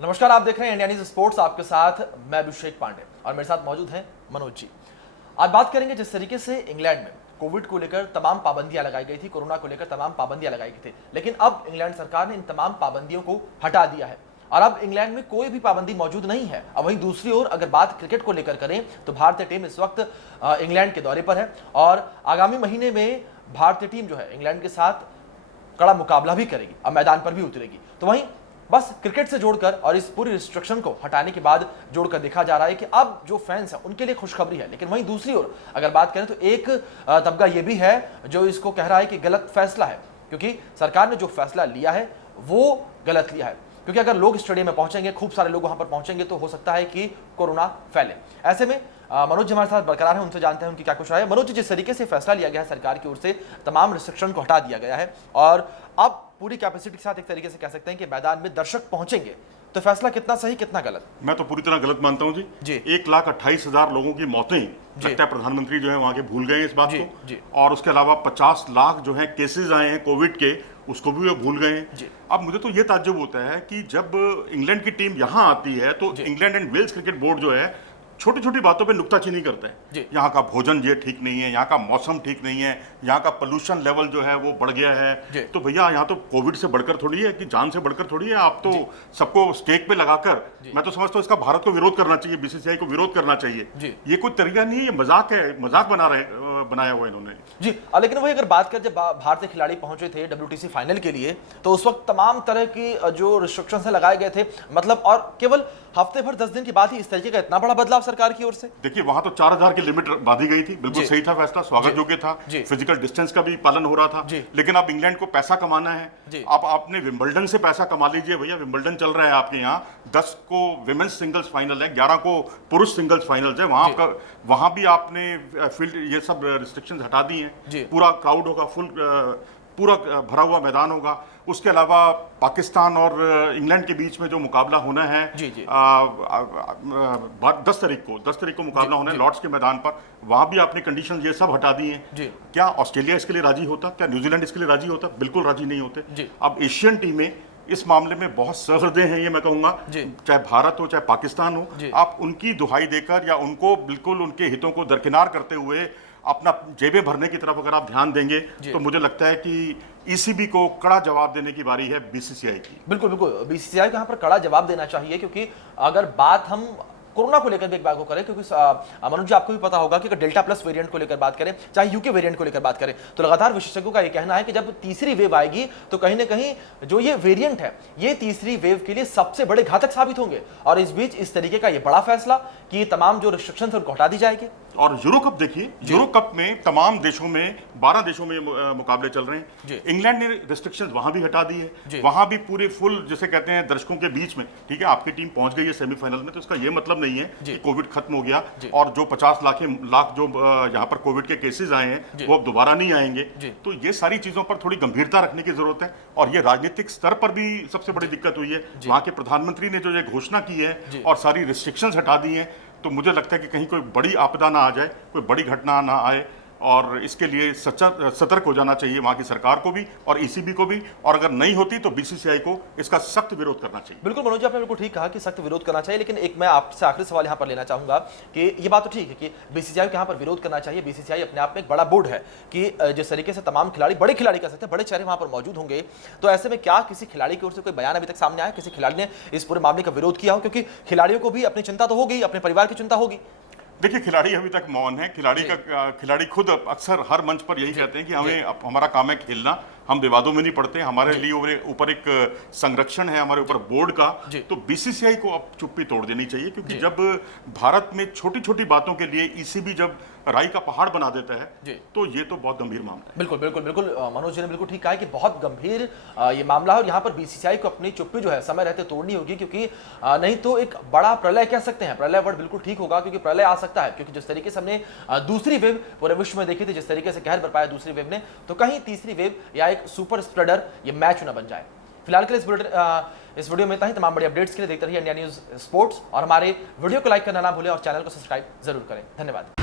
नमस्कार, आप देख रहे हैं इंडिया न्यूज स्पोर्ट्स। आपके साथ मैं अभिषेक पांडे और मेरे साथ मौजूद हैं मनोज जी। आज बात करेंगे जिस तरीके से इंग्लैंड में कोविड को लेकर तमाम पाबंदियां लगाई गई थी, कोरोना को लेकर तमाम पाबंदियां लगाई गई थी, लेकिन अब इंग्लैंड सरकार ने इन तमाम पाबंदियों को हटा दिया है और अब इंग्लैंड में कोई भी पाबंदी मौजूद नहीं है। अब वहीं दूसरी ओर अगर बात क्रिकेट को लेकर करें तो भारतीय टीम इस वक्त इंग्लैंड के दौरे पर है और आगामी महीने में भारतीय टीम जो है इंग्लैंड के साथ कड़ा मुकाबला भी करेगी, अब मैदान पर भी उतरेगी। तो वहीं बस क्रिकेट से जोड़कर और इस पूरी रिस्ट्रिक्शन को हटाने के बाद जोड़कर देखा जा रहा है कि अब जो फैंस हैं उनके लिए खुशखबरी है। लेकिन वहीं दूसरी ओर अगर बात करें तो एक तबका ये भी है जो इसको कह रहा है कि गलत फैसला है, क्योंकि सरकार ने जो फैसला लिया है वो गलत लिया है। क्योंकि अगर लोग स्टेडियम में पहुंचेंगे, खूब सारे लोग वहां पर पहुंचेंगे तो हो सकता है कि कोरोना फैले। ऐसे में मनोज जी हमारे साथ बरकरार है, उनसे जानते हैं उनकी क्या कुछ राय है। मनोज जी, जिस तरीके से फैसला लिया गया है सरकार की ओर से, तमाम रिस्ट्रिक्शन को हटा दिया गया है और अब पूरी कैपेसिटी के साथ एक तरीके से कह सकते हैं कि मैदान में दर्शक पहुंचेंगे, तो फैसला कितना सही कितना गलत? मैं तो पूरी तरह गलत मानता हूं जी। 1,28,000 लोगों की मौतें लगता है प्रधानमंत्री जो है वहां के भूल गए इस बात को। और उसके अलावा 50 लाख जो है केसेस आए हैं कोविड के, उसको भी वो भूल गए हैं। अब मुझे तो ये ताज्जुब होता है कि जब इंग्लैंड की टीम यहां आती है तो England and Wales cricket board जो है छोटी छोटी बातों पे नुक्ताचीनी करता है। यहाँ का भोजन ये ठीक नहीं है, यहाँ का मौसम ठीक नहीं है, यहाँ का पोल्यूशन लेवल जो है वो बढ़ गया है। तो भैया यहाँ तो कोविड से बढ़कर थोड़ी है कि जान से बढ़कर थोड़ी है। आप तो सबको स्टेक पे लगाकर, मैं तो समझता हूँ इसका भारत को विरोध करना चाहिए, बीसीसीआई को विरोध करना चाहिए। ये कोई तरीका नहीं है, ये मजाक है, मजाक बनाया हुआ इन्होंने जी। लेकिन वही अगर बात करें, जब भारतीय खिलाड़ी पहुंचे थे WTC फाइनल के लिए तो उस वक्त तमाम तरह की जो रिस्ट्रिक्शंस लगाए गए थे, मतलब और केवल हफ्ते भर 10 दिन के बाद ही इस तरीके का इतना बड़ा बदलाव सरकार की ओर से। देखिए वहां तो 4,000 की लिमिट बांधी गई थी, बिल्कुल सही था फैसला, स्वागत योग्य था। फिजिकल डिस्टेंस का भी पालन हो रहा था। लेकिन अब इंग्लैंड को पैसा कमाना है। आप आपने विंबलडन से पैसा कमा लीजिए भैया, विंबलडन चल रहा है आपके यहाँ, 10 को विमेंस सिंगल्स फाइनल है, 11 को पुरुष सिंगल्स फाइनल्स है। वहां भी आपने फील्ड ये सब रिस्ट्रिक्शंस हटा दी हैं। पूरा क्राउड होगा, पूरा भरा हुआ मैदान होगा। उसके अलावा पाकिस्तान और इंग्लैंड के बीच में जो मुकाबला होना है 10 तारीख को मुकाबला होना है लॉर्ड्स के मैदान पर, वहां भी आपने कंडीशन ये सब हटा दी हैं। क्या ऑस्ट्रेलिया इसके लिए राजी होता? क्या न्यूजीलैंड इसके लिए राजी होता? बिल्कुल राजी नहीं होते। अब एशियन टीमें इस मामले में बहुत सहृदय हैं, ये मैं कहूंगा, चाहे भारत हो चाहे पाकिस्तान हो। आप उनकी दुहाई देकर या उनको बिल्कुल उनके हितों को दरकिनार करते हुए अपना जेबें भरने की तरफ अगर आप ध्यान देंगे तो मुझे लगता है कि ECB को कड़ा जवाब देने की बारी है BCCI की। बिल्कुल बिल्कुल, BCCI को यहाँ पर कड़ा जवाब देना चाहिए। क्योंकि अगर बात हम कोरोना को लेकर भी एक बात को करें, क्योंकि मनोज जी आपको भी पता होगा कि अगर डेल्टा प्लस वेरिएंट को लेकर बात करें, चाहे यूके वेरिएंट को लेकर बात करें, तो लगातार विशेषज्ञों का ये कहना है कि जब तीसरी वेव आएगी तो कहीं ना कहीं जो ये वेरिएंट है ये तीसरी वेव के लिए सबसे बड़े घातक साबित होंगे। और इस बीच इस तरीके का ये बड़ा फैसला कि तमाम जो रिस्ट्रिक्शन है उनको हटा दी जाएगी। और यूरो कप देखिए, यूरो कप में तमाम देशों में 12 देशों में मुकाबले चल रहे हैं। इंग्लैंड ने रिस्ट्रिक्शंस वहां भी हटा दी है। वहां भी पूरे फुल जिसे कहते हैं दर्शकों के बीच में, ठीक है, आपकी टीम पहुंच गई है सेमीफाइनल में, तो इसका ये मतलब नहीं है कि कोविड खत्म हो गया और जो 50 लाख जो यहाँ पर कोविड के केसेस आए हैं वो अब दोबारा नहीं आएंगे। तो ये सारी चीजों पर थोड़ी गंभीरता रखने की जरूरत है। और ये राजनीतिक स्तर पर भी सबसे बड़ी दिक्कत हुई है। वहां के प्रधानमंत्री ने जो ये घोषणा की है और सारी रिस्ट्रिक्शंस हटा दी है, तो मुझे लगता है कि कहीं कोई बड़ी आपदा ना आ जाए, कोई बड़ी घटना ना आए, और इसके लिए सतर्क हो जाना चाहिए वहां की सरकार को भी और ECB को भी। और अगर नहीं होती तो BCCI को इसका सख्त विरोध करना चाहिए। बिल्कुल मनोज जी, आपने बिल्कुल ठीक कहा कि सख्त विरोध करना चाहिए। लेकिन एक मैं आपसे आखिरी सवाल यहाँ पर लेना चाहूंगा कि ये बात तो ठीक है कि BCCI को यहाँ पर विरोध करना चाहिए। BCCI अपने आप में एक बड़ा बोर्ड है कि जिस तरीके से तमाम खिलाड़ी, बड़े खिलाड़ी कह सकते हैं, बड़े चेहरे वहां पर मौजूद होंगे, तो ऐसे में क्या किसी खिलाड़ी की ओर से कोई बयान अभी तक सामने आया, किसी खिलाड़ी ने इस पूरे मामले का विरोध किया हो? क्योंकि खिलाड़ियों को भी अपनी चिंता तो होगी, अपने परिवार की चिंता होगी। देखिए खिलाड़ी अभी तक मौन है। खिलाड़ी खुद अक्सर हर मंच पर यही कहते हैं कि हमारा काम है खेलना, हम विवादों में नहीं पड़ते, हमारे लिए ऊपर एक संरक्षण है, हमारे ऊपर बोर्ड का। तो BCCI को अब चुप्पी तोड़ देनी चाहिए, क्योंकि जब भारत में छोटी छोटी बातों के लिए ECB जब राई का पहाड़ बना देता है तो ये तो बहुत गंभीर मामला है। बिल्कुल बिल्कुल बिल्कुल, मनोज जी ने बिल्कुल ठीक कहा है कि बहुत गंभीर ये मामला है और यहाँ पर BCCI को अपनी चुप्पी जो है समय रहते तोड़नी होगी। क्योंकि नहीं तो एक बड़ा प्रलय कह सकते हैं, प्रलय वर्ड बिल्कुल ठीक होगा, क्योंकि प्रलय आ सकता है। क्योंकि जिस तरीके से हमने दूसरी वेव पूरे विश्व में देखी थी, जिस तरीके से कहर बरपाया दूसरी वेव ने, तो कहीं तीसरी वेव या एक सुपर स्प्रेडर ये मैच न बन जाए। फिलहाल के लिए इस वीडियो में इतना ही। तमाम बड़ी अपडेट्स के लिए देखते रहिए इंडिया न्यूज स्पोर्ट्स और हमारे वीडियो को लाइक करना ना भूलें और चैनल को सब्सक्राइब जरूर करें। धन्यवाद।